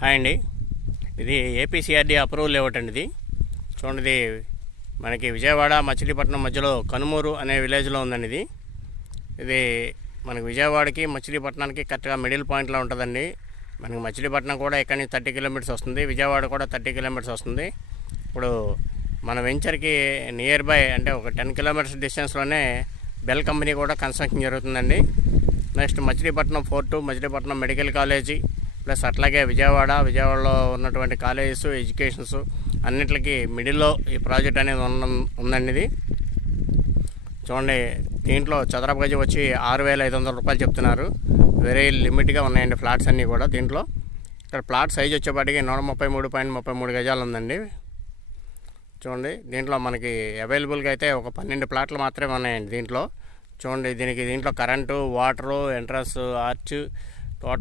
Hi అండి. ఇది ఏపీసీఆర్డీ approval layout అండి. ఇది చూడండి, ఇది మనకి విజయవాడ మచిలీపట్నం మధ్యలో కనుమూరు అనే విలేజ్లో ఉందండి. ఇది మనకి విజయవాడకి మచిలీపట్నానికి కరెక్ట్గా మిడిల్ పాయింట్లో ఉంటుందండి. మనకి మచిలీపట్నం కూడా ఇక్కడి నుంచి 30 కిలోమీటర్స్ వస్తుంది, విజయవాడ కూడా 30 కిలోమీటర్స్ వస్తుంది. ఇప్పుడు మన వెంచర్కి నియర్ బై అంటే ఒక 10 కిలోమీటర్స్ డిస్టెన్స్లోనే బెల్ కంపెనీ కూడా కన్స్ట్రక్షన్ జరుగుతుందండి. Next Machilipatnam fort, Machilipatnam medical college, plus అట్లాగే విజయవాడలో ఉన్నటువంటి కాలేజెస్, ఎడ్యుకేషన్స్ అన్నింటికి మిడిల్లో ఈ ప్రాజెక్ట్ అనేది ఉందండి. ఇది చూడండి, దీంట్లో చదరపు గజం వచ్చి 6,500 రూపాయలు చెప్తున్నారు. వెరీ లిమిట్గా ఉన్నాయండి ఫ్లాట్స్ అన్నీ కూడా. దీంట్లో ఇక్కడ ప్లాట్ సైజ్ వచ్చేపాటికి 133.33 గజాలు ఉందండి. చూడండి, దీంట్లో మనకి అవైలబుల్గా అయితే ఒక 12 ప్లాట్లు మాత్రమే ఉన్నాయండి దీంట్లో. చూడండి, దీంట్లో కరెంటు, వాటరు, ఎంట్రన్స్, ఆర్చ్,